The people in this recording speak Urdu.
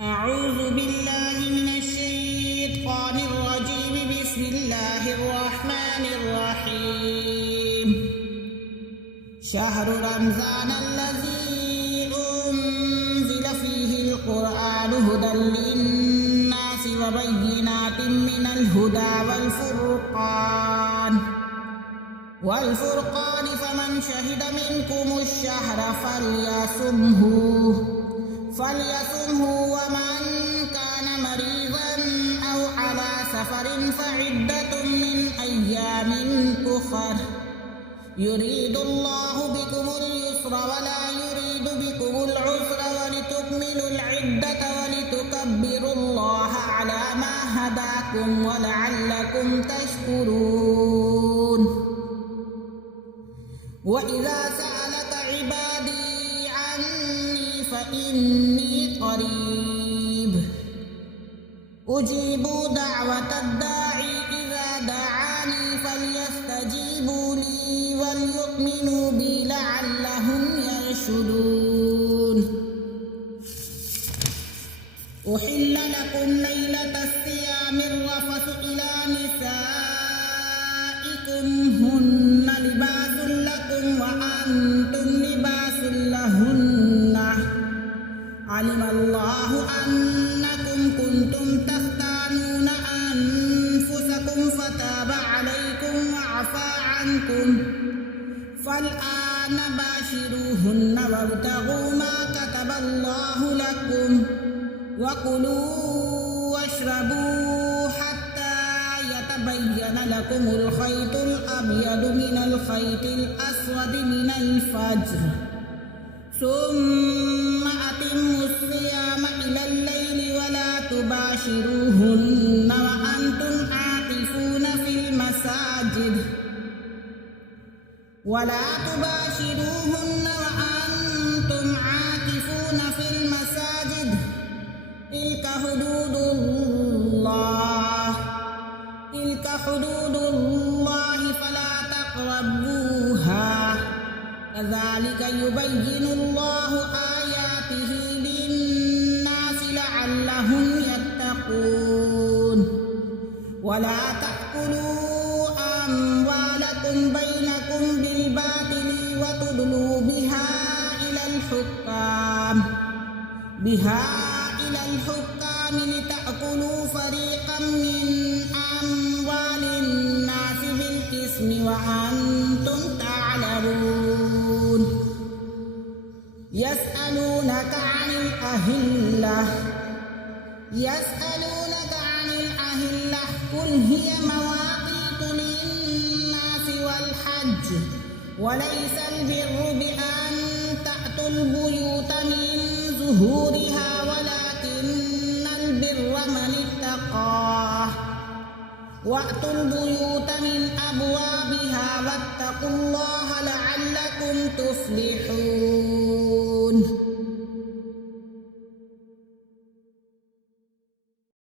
أعوذ بالله من الشيطان الرجيم. بسم الله الرحمن الرحيم. شهر رمضان الذي أنزل فيه القرآن هدى للناس وبينات من الهدى والفرقان فمن شهد منكم الشهر فليصمه ومن كان مريضا أو على سفر فعدة من أيام أخر يريد الله بكم اليسر ولا يريد بكم العسر ولتكملوا العدة ولتكبروا الله على ما هداكم ولعلكم تشكرون. وإذا سألك عبادي عني فإني قريب أجيب دعوة الداعي إذا دعاني فليستجيبوا لي وليؤمنوا بي لعلهم يرشدون. أحل لكم ليلة الصيام الرفث إلى نسائكم هن لباس لكم وأنتم لباس لهن علم الله أنكم كنتم تختانون أنفسكم فتاب عليكم وعفى عنكم فالآن باشروهن وابتغوا ما كتب الله لكم وكلوا واشربوا حتى يتبين لكم الخيط الأبيض من الخيط الأسود من الفجر ثم أتموا الصيام إلى الليل ولا تباشروهن وأنتم عاكفون في المساجد تلك حدود الله فلا تقربوها كذلك يبين الله آياته للناس لعلهم يتقون. ولا تأكلوا أموالكم بينكم بالباطل وتدلوا بها إلى الحكام لتأكلوا فريقا من أموال الناس بالإثم وأنتم تعلمون. يسألونك عن الأهلة قل هي مواقيت للناس والحج وليس البر بأن تأتوا البيوت من ظهورها ولكن البر من اتقى وأتوا البيوت من أبوابها واتقوا الله لعلكم تفلحون.